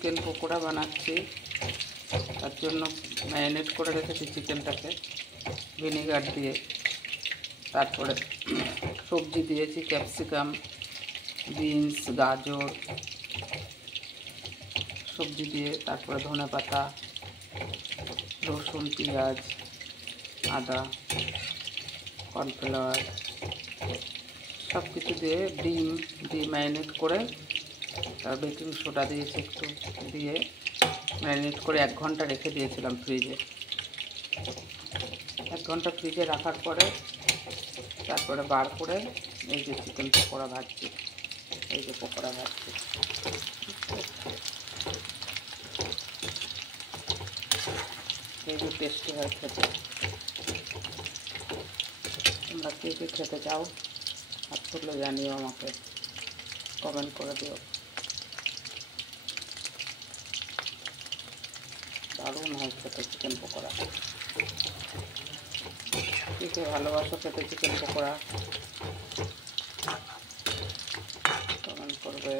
Chicken pakora বানাচ্ছি। তার জন্য ম্যারিনেট করে রেখেছি চিকেনটাকে ভিনেগার দিয়ে। তারপরে সবজি দিয়েছি ক্যাপসিকাম, বিনস, গাজর সবজি দিয়ে, তারপরে ধনেপাতা, রসুন, পেঁয়াজ, আদা, কর্নফ্লাওয়ার সব কিছু দিয়ে ডিম দিয়ে ম্যারিনেট করে, তার বেকিং সোডা দিয়েছি একটু দিয়ে ম্যারিনেট করে 1 ঘন্টা রেখে দিয়েছিলাম ফ্রিজে। 1 ঘন্টা ফ্রিজে রাখার পরে তারপরে বার করে এই যে চিকেন পকোড়া ভাজছি, এই যে পকোড়া ভাজছি। এই যে টেস্টি হয় খেতে। তোমরা কে কে খেতে চাও হাত তুলে জানিও, আমাকে কমেন্ট করে দিও। দারুণ হয় খেতে চিকেন পকোড়া। কে কে ভালোবাসো খেতে চিকেন পকোড়া কমেন্ট করবে।